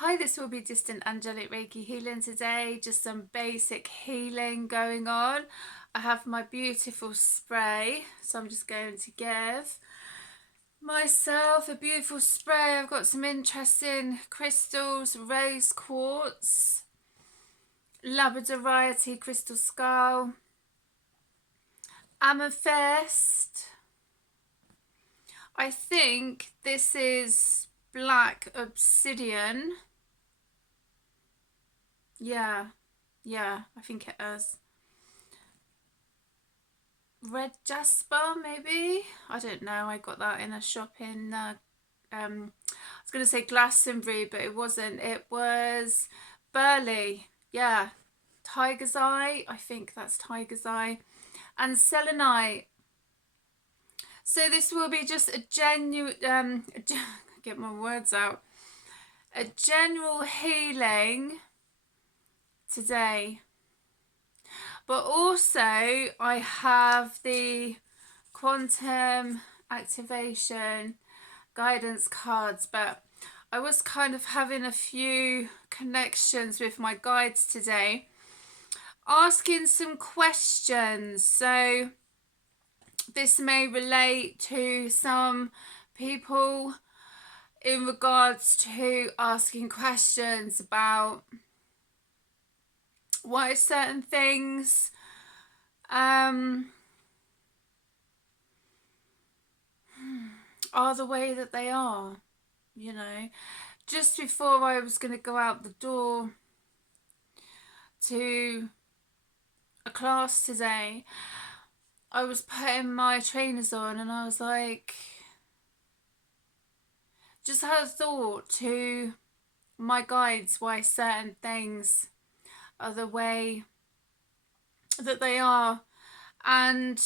Hi, this will be just an angelic Reiki healing today, just some basic healing going on. I have my beautiful spray, so I'm just going to give myself a beautiful spray. I've got some interesting crystals, rose quartz, labradorite crystal skull, amethyst. I think this is black obsidian. Yeah, I think it is. Red jasper, maybe? I don't know. I got that in a shop in, I was going to say Glastonbury, but it wasn't. It was Burley. Yeah. Tiger's Eye. I think that's Tiger's Eye. And selenite. So this will be just a genuine, get my words out. A general healing today. But also I have the quantum activation guidance cards, but I was kind of having a few connections with my guides today, asking some questions. So this may relate to some people in regards to asking questions about why certain things are the way that they are, you know. Just before I was going to go out the door to a class today, I was putting my trainers on and I was like, just had a thought to my guides why certain things are the way that they are, and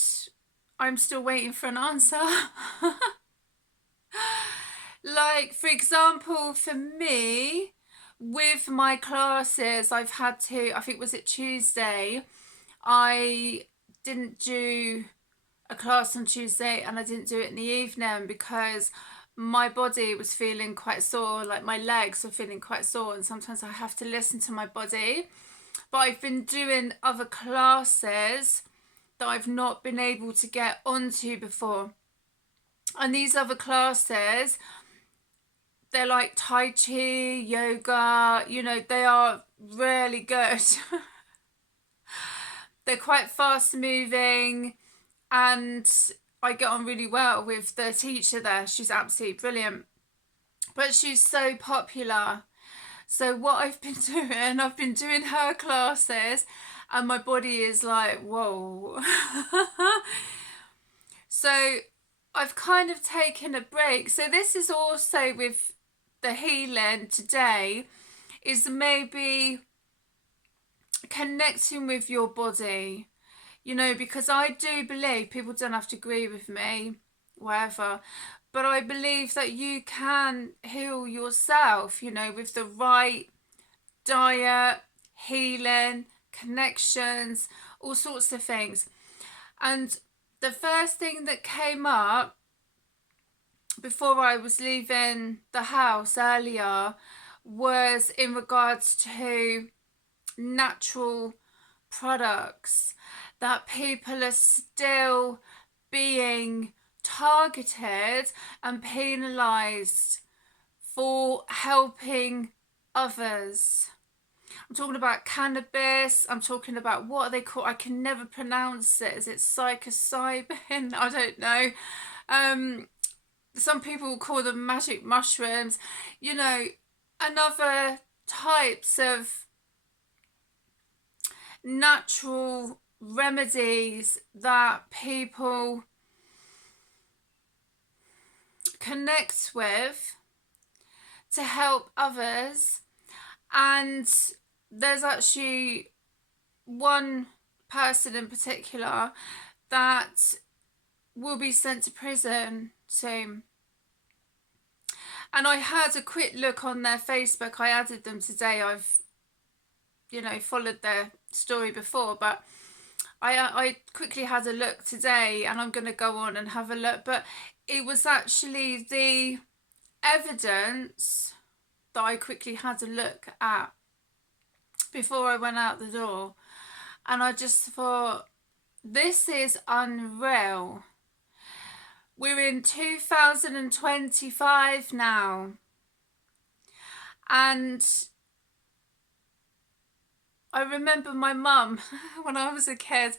I'm still waiting for an answer. Like, for example, for me, with my classes, I've had to, I think was it Tuesday, I didn't do a class on Tuesday and I didn't do it in the evening because my body was feeling quite sore, like my legs were feeling quite sore, and sometimes I have to listen to my body. But I've been doing other classes that I've not been able to get onto before. And these other classes, they're like Tai Chi, yoga, you know, they are really good. They're quite fast moving, and I get on really well with the teacher there. She's absolutely brilliant. But she's so popular. So what I've been doing her classes, and my body is like, whoa. So I've kind of taken a break. So this is also with the healing today, is maybe connecting with your body, you know, because I do believe, people don't have to agree with me, whatever, but I believe that you can heal yourself, you know, with the right diet, healing, connections, all sorts of things. And the first thing that came up before I was leaving the house earlier was in regards to natural products, that people are still being targeted and penalised for helping others. I'm talking about cannabis. I'm talking about, what are they called? I can never pronounce it. Is it psilocybin? I don't know. Some people call them magic mushrooms. You know, and other types of natural remedies that people connect with to help others. And there's actually one person in particular that will be sent to prison soon. And I had a quick look on their Facebook. I added them today. I've, you know, followed their story before, but I quickly had a look today, and I'm going to go on and have a look. But it was actually the evidence that I quickly had a look at before I went out the door. And I just thought, this is unreal. We're in 2025 now. And I remember my mum, when I was a kid,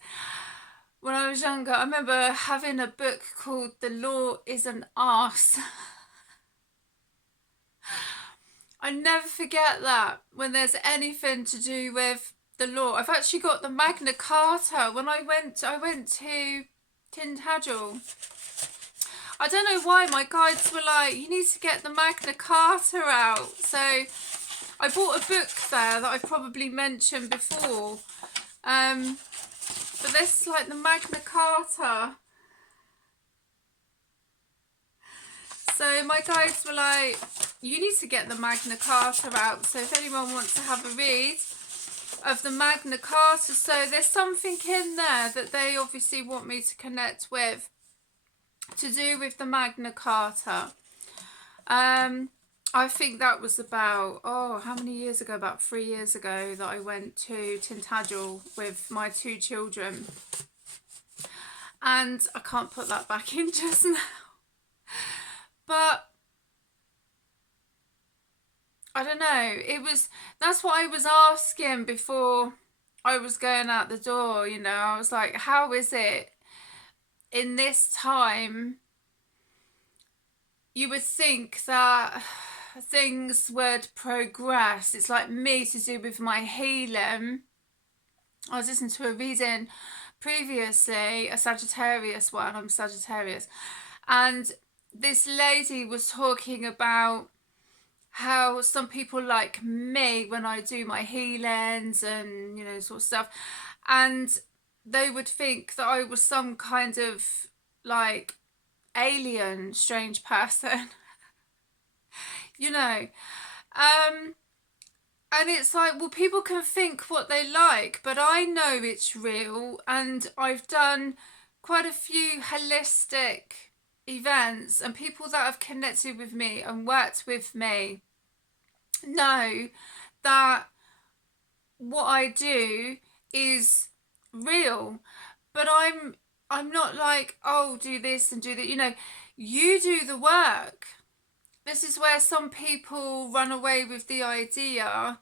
when I was younger, I remember having a book called The Law is an Arse. I never forget that when there's anything to do with the law. I've actually got the Magna Carta. When I went to Tintagel. I don't know why my guides were like, you need to get the Magna Carta out. So I bought a book there that I probably mentioned before. But this is like the Magna Carta. So my guides were like, you need to get the Magna Carta out. So if anyone wants to have a read of the Magna Carta, so there's something in there that they obviously want me to connect with, to do with the Magna Carta. I think that was about, how many years ago? About 3 years ago that I went to Tintagel with my 2 children. And I can't put that back in just now. But I don't know, that's what I was asking before I was going out the door, you know. I was like, how is it in this time you would think that things would progress? It's like me, to do with my healing. I was listening to a reading previously, a Sagittarius one, I'm Sagittarius, and this lady was talking about how some people like me, when I do my healings and, you know, sort of stuff, and they would think that I was some kind of like alien, strange person, you know. And it's like, well, people can think what they like, but I know it's real, and I've done quite a few holistic events, and people that have connected with me and worked with me know that what I do is real. But I'm not like, oh, do this and do that, you know. You do the work. This is where some people run away with the idea,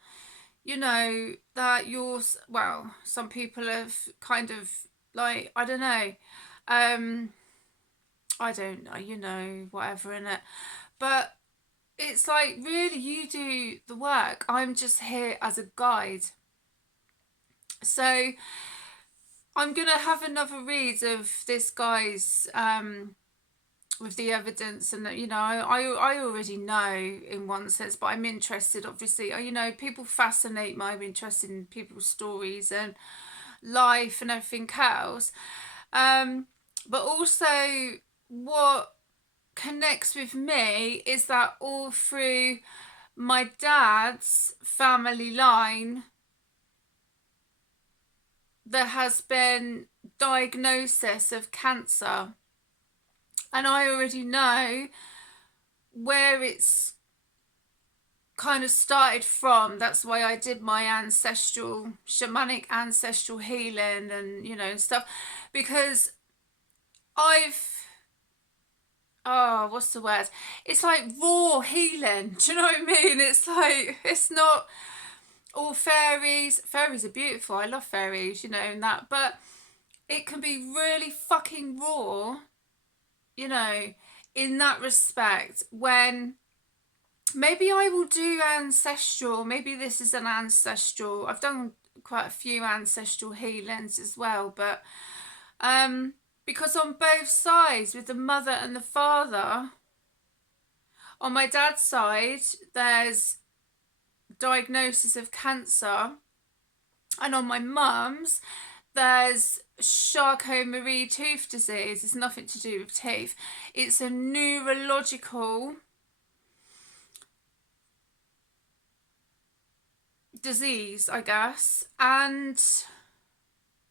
you know, that some people have kind of like, I don't know, I don't know, you know, whatever in it. But it's like, really, you do the work. I'm just here as a guide. So I'm going to have another read of this guy's, with the evidence, and you know, I already know in one sense, but I'm interested, obviously, you know, people fascinate me. I'm interested in people's stories and life and everything else, but also what connects with me is that all through my dad's family line there has been diagnosis of cancer. And I already know where it's kind of started from. That's why I did my shamanic ancestral healing and, you know, and stuff. Because what's the word? It's like raw healing. Do you know what I mean? It's like, it's not all fairies. Fairies are beautiful. I love fairies, you know, and that. But it can be really fucking raw, you know, in that respect, when maybe I will do ancestral, maybe this is an ancestral, I've done quite a few ancestral healings as well, but because on both sides, with the mother and the father, on my dad's side there's diagnosis of cancer, and on my mum's there's Charcot-Marie tooth disease. It's nothing to do with teeth. It's a neurological disease, I guess. And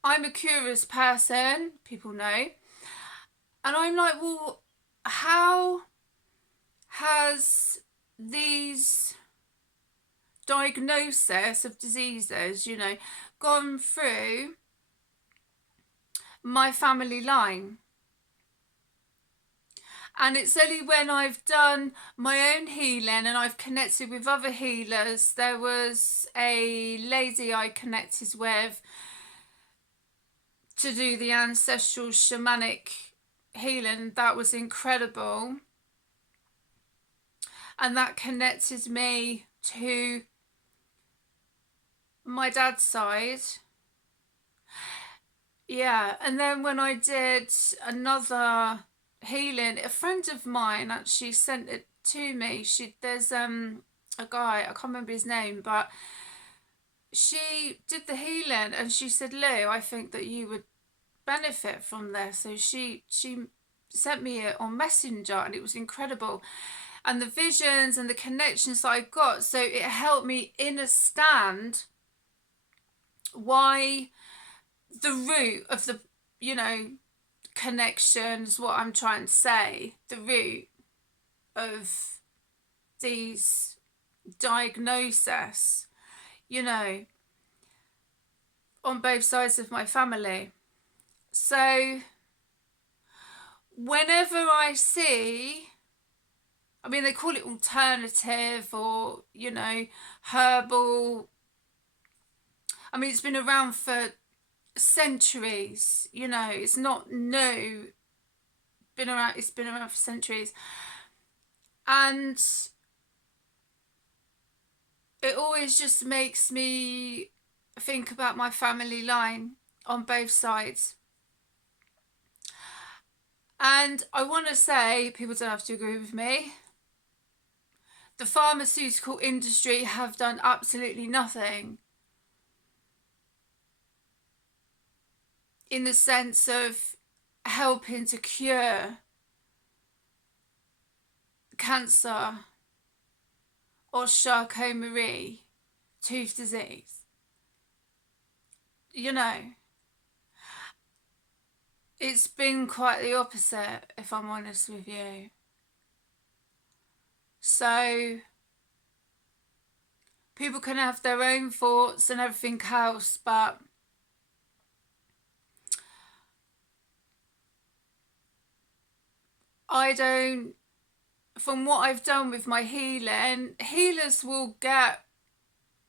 I'm a curious person, people know. And I'm like, well, how has these diagnosis of diseases, you know, gone through my family line. And it's only when I've done my own healing and I've connected with other healers. There was a lady I connected with to do the ancestral shamanic healing. That was incredible. And that connected me to my dad's side. Yeah, and then when I did another healing, a friend of mine actually sent it to me. There's a guy, I can't remember his name, but she did the healing and she said, Lou, I think that you would benefit from this. So she sent me it on Messenger, and it was incredible. And the visions and the connections that I got, so it helped me understand why the root of the, you know, connections, what I'm trying to say, the root of these diagnoses, you know, on both sides of my family. So whenever I see, I mean, they call it alternative or, you know, herbal. I mean, it's been around for centuries, you know, it's not new. It's been around for centuries. And it always just makes me think about my family line on both sides. And I want to say, people don't have to agree with me, the pharmaceutical industry have done absolutely nothing in the sense of helping to cure cancer or Charcot-Marie tooth disease. You know, it's been quite the opposite, if I'm honest with you. So people can have their own thoughts and everything else, but I don't, from what I've done with my healing, healers will get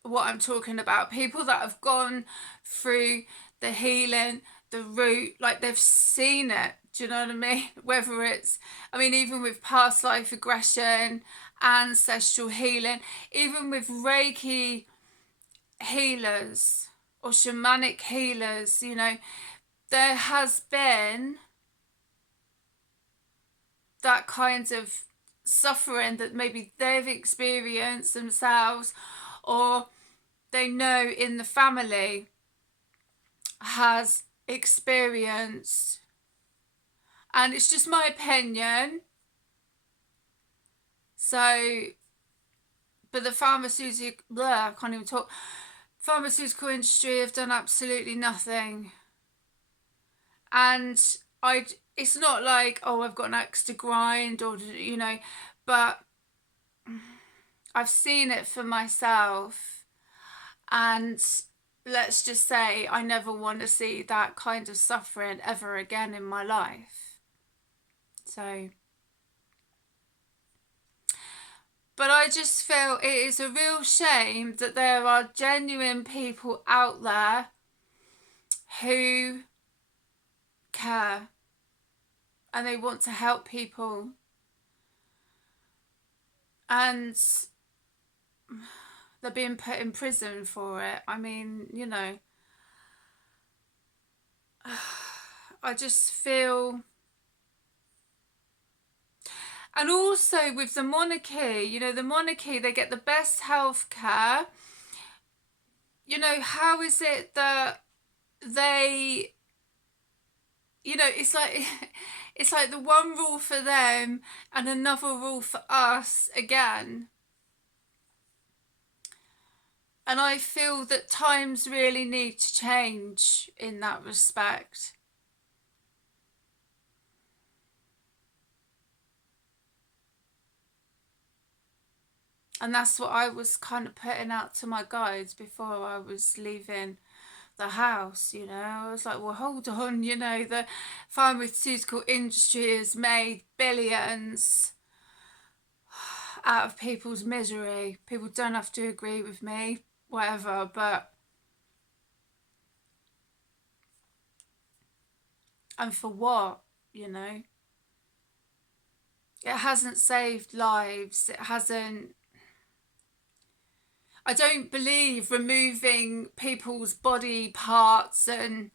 what I'm talking about. People that have gone through the healing, the root, like they've seen it. Do you know what I mean? Whether it's, I mean, even with past life regression, ancestral healing, even with Reiki healers or shamanic healers, you know, there has been that kind of suffering that maybe they've experienced themselves or they know in the family has experienced. And it's just my opinion. So, but the pharmaceutical, I can't even talk. Pharmaceutical industry have done absolutely nothing. And it's not like, oh, I've got an axe to grind or, you know, but I've seen it for myself. And let's just say I never want to see that kind of suffering ever again in my life. So, but I just feel it is a real shame that there are genuine people out there who care and they want to help people, and they're being put in prison for it. I mean, you know, I just feel. And also with the monarchy, you know, the monarchy, they get the best health care. You know, how is it that they, you know, it's like the one rule for them and another rule for us again. And I feel that times really need to change in that respect. And that's what I was kind of putting out to my guides before I was leaving the house, you know. I was like, well, hold on, you know, the pharmaceutical industry has made billions out of people's misery. People don't have to agree with me, whatever, but and for what, you know? It hasn't saved lives. It hasn't. I don't believe removing people's body parts and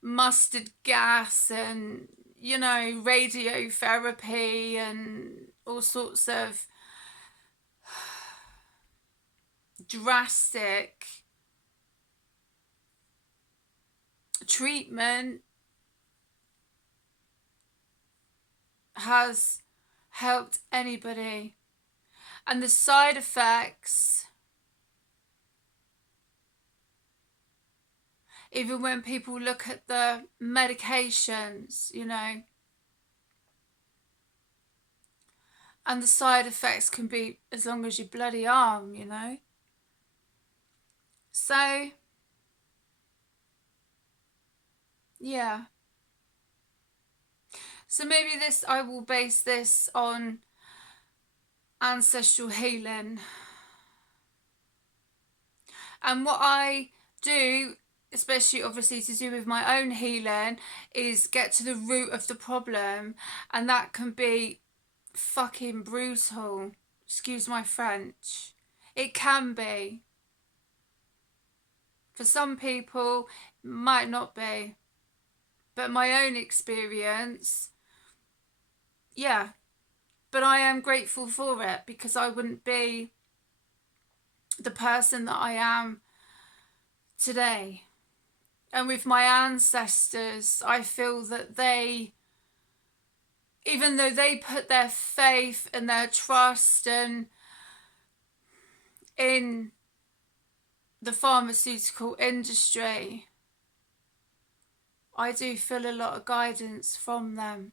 mustard gas and, you know, radiotherapy and all sorts of drastic treatment has helped anybody. And the side effects, even when people look at the medications, you know, and the side effects can be as long as your bloody arm, you know. So, yeah. So maybe I will base this on ancestral healing. And what I do, especially obviously to do with my own healing, is get to the root of the problem. And that can be fucking brutal. Excuse my French. It can be. For some people, might not be. But my own experience, yeah. But I am grateful for it, because I wouldn't be the person that I am today. And with my ancestors, I feel that they, even though they put their faith and their trust in the pharmaceutical industry, I do feel a lot of guidance from them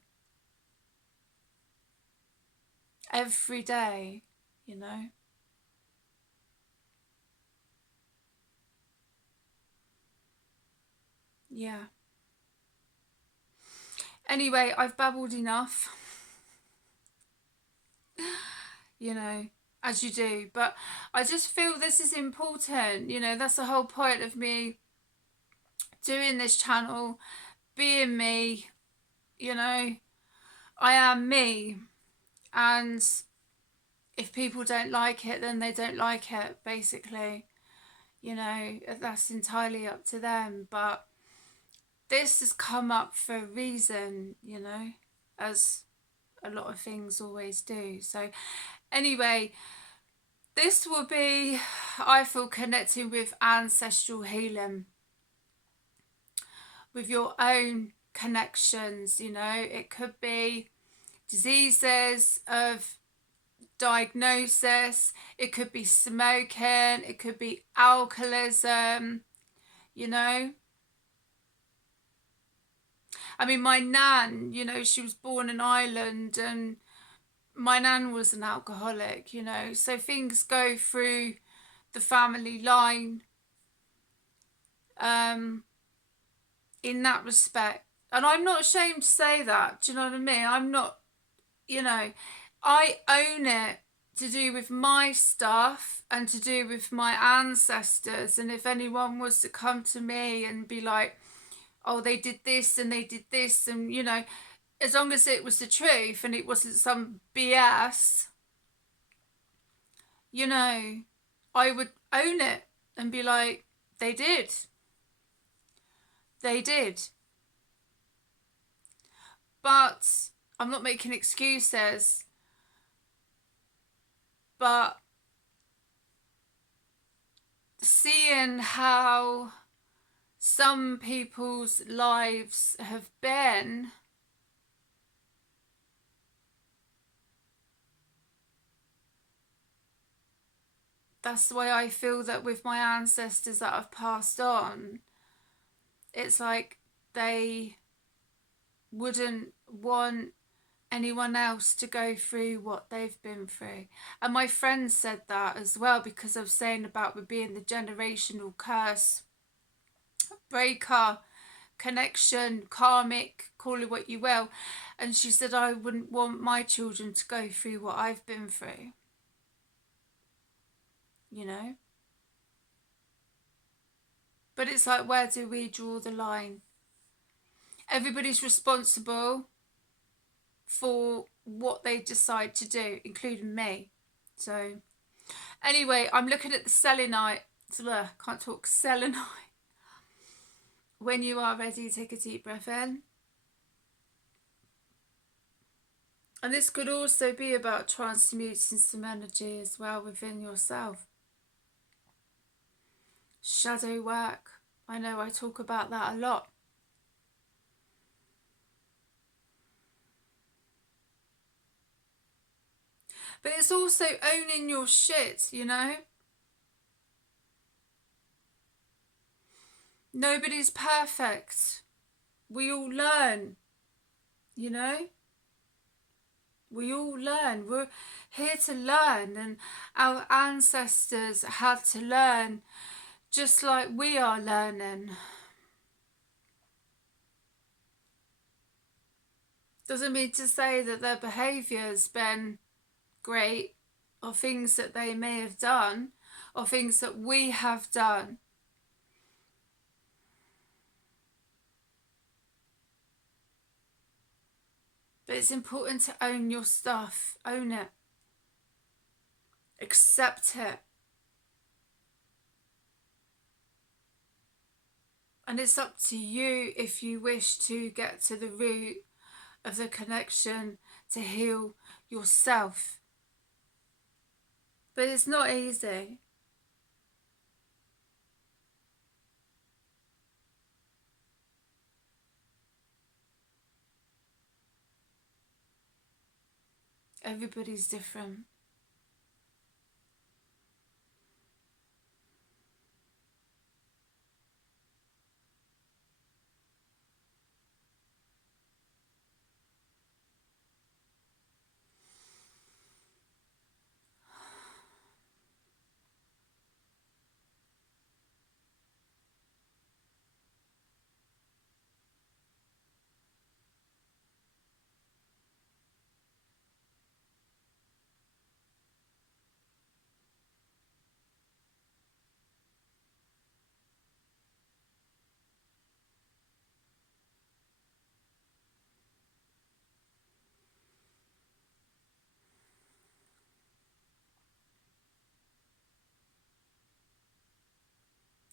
every day, you know. Yeah. Anyway, I've babbled enough. You know, as you do. But I just feel this is important. You know, that's the whole point of me doing this channel, being me. You know, I am me. And if people don't like it, then they don't like it, basically. You know, that's entirely up to them. But this has come up for a reason, you know, as a lot of things always do. So anyway, this will be, I feel, connecting with ancestral healing, with your own connections. You know, it could be diseases of diagnosis, it could be smoking, it could be alcoholism, you know. I mean, my nan, you know, she was born in Ireland, and my nan was an alcoholic, you know, so things go through the family line in that respect. And I'm not ashamed to say that, do you know what I mean? I'm not, you know, I own it, to do with my stuff and to do with my ancestors. And if anyone was to come to me and be like, oh, they did this and they did this, and, you know, as long as it was the truth and it wasn't some BS, you know, I would own it and be like, they did. They did. But I'm not making excuses. But seeing how some people's lives have been, that's the way I feel that with my ancestors that have passed on, it's like they wouldn't want anyone else to go through what they've been through. And my friend said that as well, because I was saying about me being the generational curse breaker, connection, karmic, call it what you will. And she said, I wouldn't want my children to go through what I've been through. You know? But it's like, where do we draw the line? Everybody's responsible for what they decide to do, including me. So, anyway, I'm looking at the selenite. Can't talk. Selenite. When you are ready, take a deep breath in. And this could also be about transmuting some energy as well within yourself. Shadow work. I know I talk about that a lot. But it's also owning your shit, you know? Nobody's perfect. We all learn, you know? We all learn. We're here to learn, and our ancestors had to learn just like we are learning. Doesn't mean to say that their behaviour's been great, or things that they may have done, or things that we have done. But it's important to own your stuff. Own it. Accept it. And it's up to you if you wish to get to the root of the connection to heal yourself. But it's not easy. Everybody's different.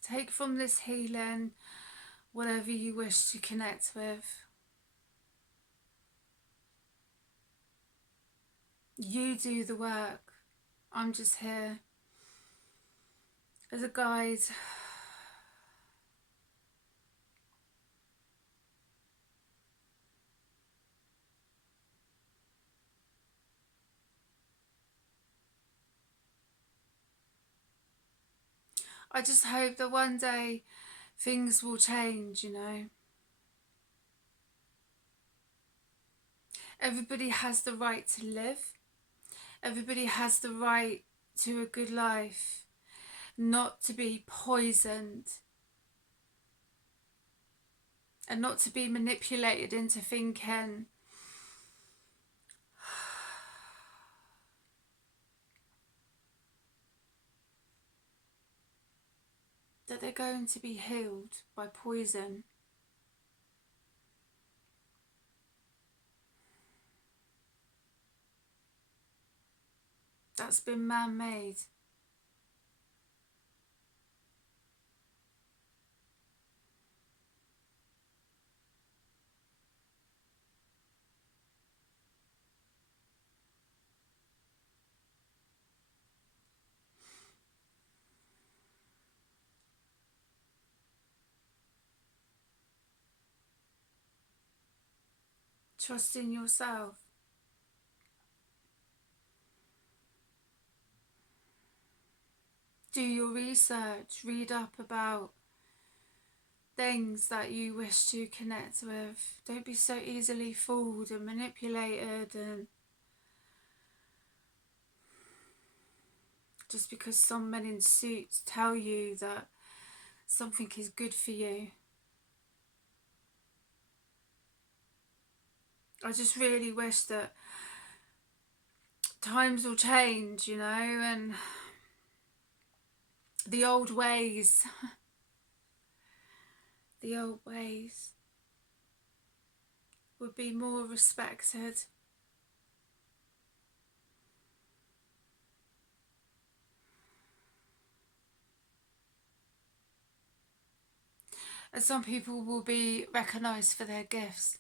Take from this healing whatever you wish to connect with. You do the work. I'm just here as a guide. I just hope that one day things will change, you know. Everybody has the right to live. Everybody has the right to a good life, not to be poisoned and not to be manipulated into thinking that they're going to be healed by poison. That's been man-made. Trust in yourself. Do your research, read up about things that you wish to connect with. Don't be so easily fooled and manipulated, and just because some men in suits tell you that something is good for you. I just really wish that times will change, you know, and the old ways, the old ways would be more respected. And some people will be recognised for their gifts.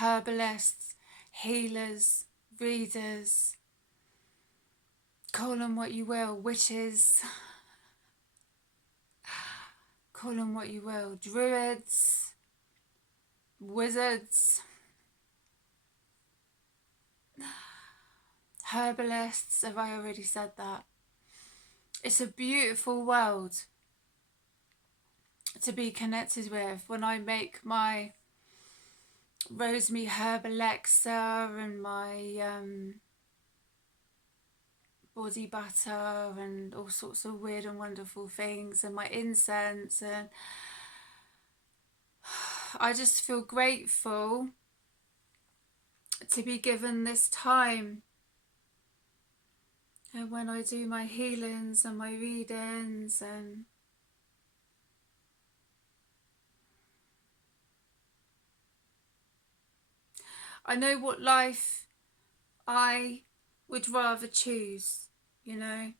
Herbalists, healers, readers, call them what you will, witches, call them what you will, druids, wizards, herbalists. Have I already said that? It's a beautiful world to be connected with. When I make my rosemary herb elixir and my body butter and all sorts of weird and wonderful things, and my incense, and I just feel grateful to be given this time. And when I do my healings and my readings, and I know what life I would rather choose, you know.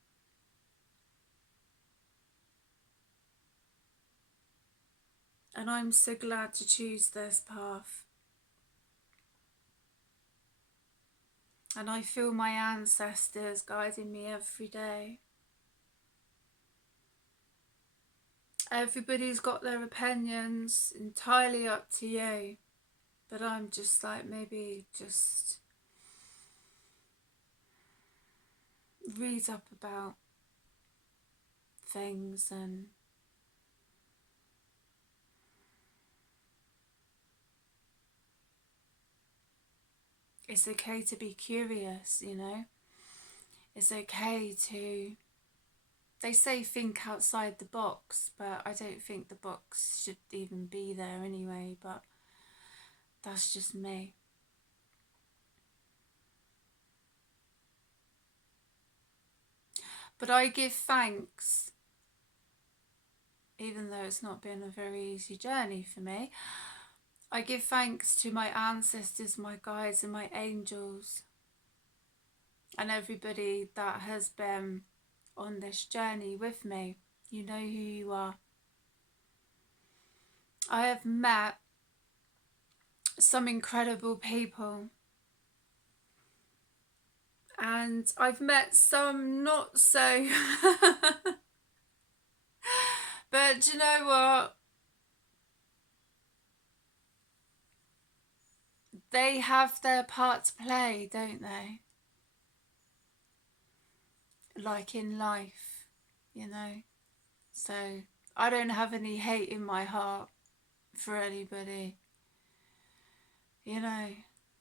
And I'm so glad to choose this path. And I feel my ancestors guiding me every day. Everybody's got their opinions, entirely up to you. But I'm just like, maybe just read up about things, and it's okay to be curious, you know. It's okay to, they say think outside the box, but I don't think the box should even be there anyway, but that's just me. But I give thanks, even though it's not been a very easy journey for me, I give thanks to my ancestors, my guides and my angels, and everybody that has been on this journey with me. You know who you are. I have met some incredible people, and I've met some not so but do you know what, they have their part to play, don't they? Like in life, you know. So I don't have any hate in my heart for anybody, you know.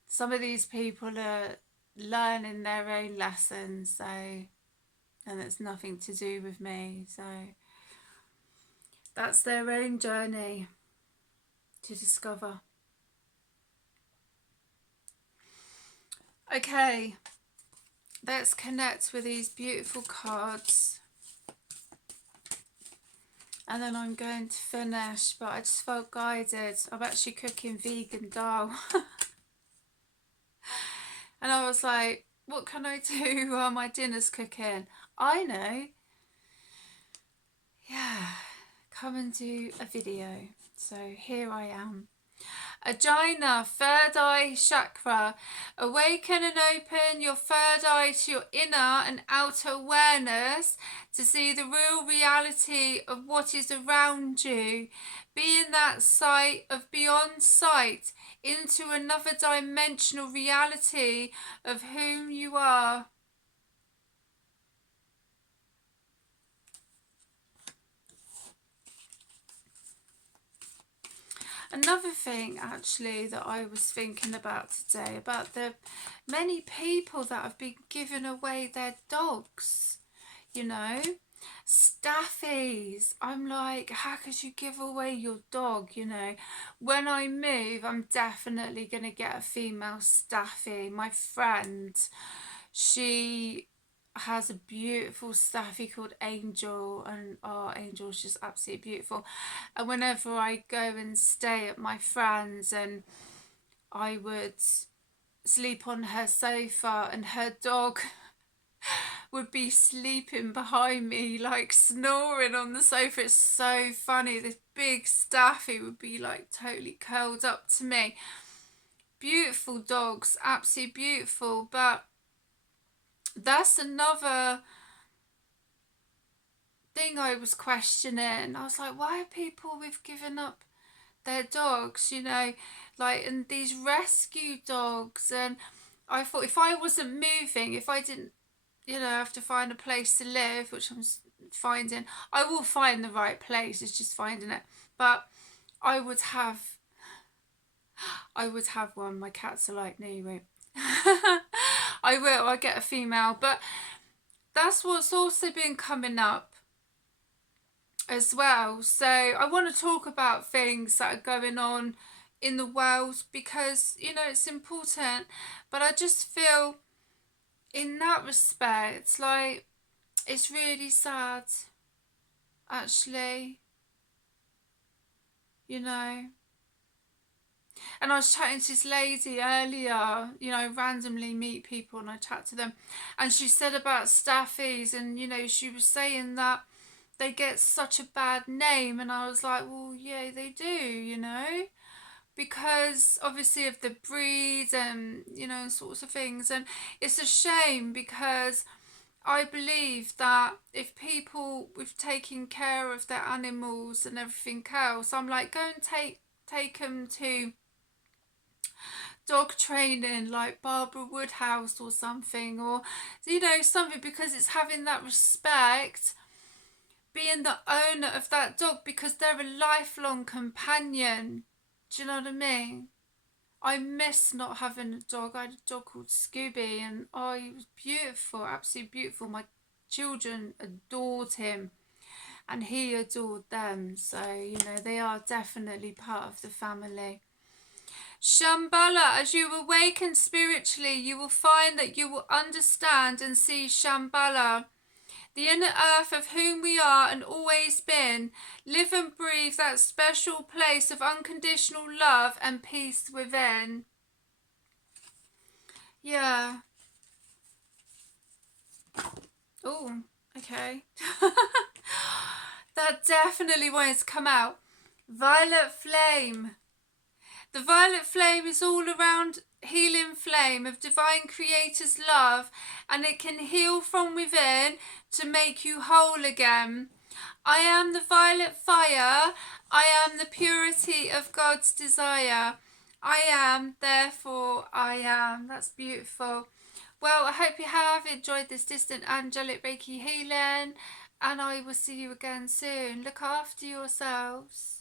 Some of these people are learning their own lessons, so, and it's nothing to do with me, so that's their own journey to discover. Okay, let's connect with these beautiful cards, and then I'm going to finish, but I just felt guided. I'm actually cooking vegan dal and I was like, what can I do while my dinner's cooking? I know, yeah, come and do a video. So here I am. Ajna, third eye chakra. Awaken and open your third eye to your inner and outer awareness to see the real reality of what is around you. Be in that sight of beyond sight into another dimensional reality of whom you are. Another thing actually that I was thinking about today, about the many people that have been giving away their dogs, you know, staffies. I'm like, how could you give away your dog, you know? When I move, I'm definitely going to get a female staffy. My friend, she has a beautiful staffy called Angel, and oh, Angel's just absolutely beautiful. And whenever I go and stay at my friend's, and I would sleep on her sofa, and her dog would be sleeping behind me, like snoring on the sofa. It's so funny. This big staffy would be like totally curled up to me. Beautiful dogs, absolutely beautiful. But that's another thing I was questioning. I was like, why are people with given up their dogs, you know, like, and these rescue dogs? And I thought, if I wasn't moving, if I didn't, you know, have to find a place to live, which I'm finding, I will find the right place, it's just finding it. But I would have one. My cats are like, no, you won't. I'll get a female. But that's what's also been coming up as well. So I want to talk about things that are going on in the world, because, you know, it's important. But I just feel in that respect, like, it's really sad, actually, you know. And I was chatting to this lady earlier, you know, randomly meet people and I chat to them, and she said about staffies, and, you know, she was saying that they get such a bad name, and I was like, well, yeah, they do, you know, because obviously of the breed and, you know, sorts of things. And it's a shame, because I believe that if people with taking care of their animals and everything else, I'm like, go and take them to dog training like Barbara Woodhouse or something, or, you know, something, because it's having that respect, being the owner of that dog, because they're a lifelong companion. Do you know what I mean? I miss not having a dog. I had a dog called Scooby, and oh, he was beautiful, absolutely beautiful. My children adored him, and he adored them. So, you know, they are definitely part of the family. Shambhala, as you awaken spiritually, you will find that you will understand and see Shambhala, the inner earth of whom we are and always been. Live and breathe that special place of unconditional love and peace within. Yeah. Oh, okay. That definitely wanted to come out. Violet flame. The violet flame is all around healing flame of divine creator's love, and it can heal from within to make you whole again. I am the violet fire. I am the purity of God's desire. I am, therefore I am. That's beautiful. Well, I hope you have enjoyed this distant angelic Reiki healing, and I will see you again soon. Look after yourselves.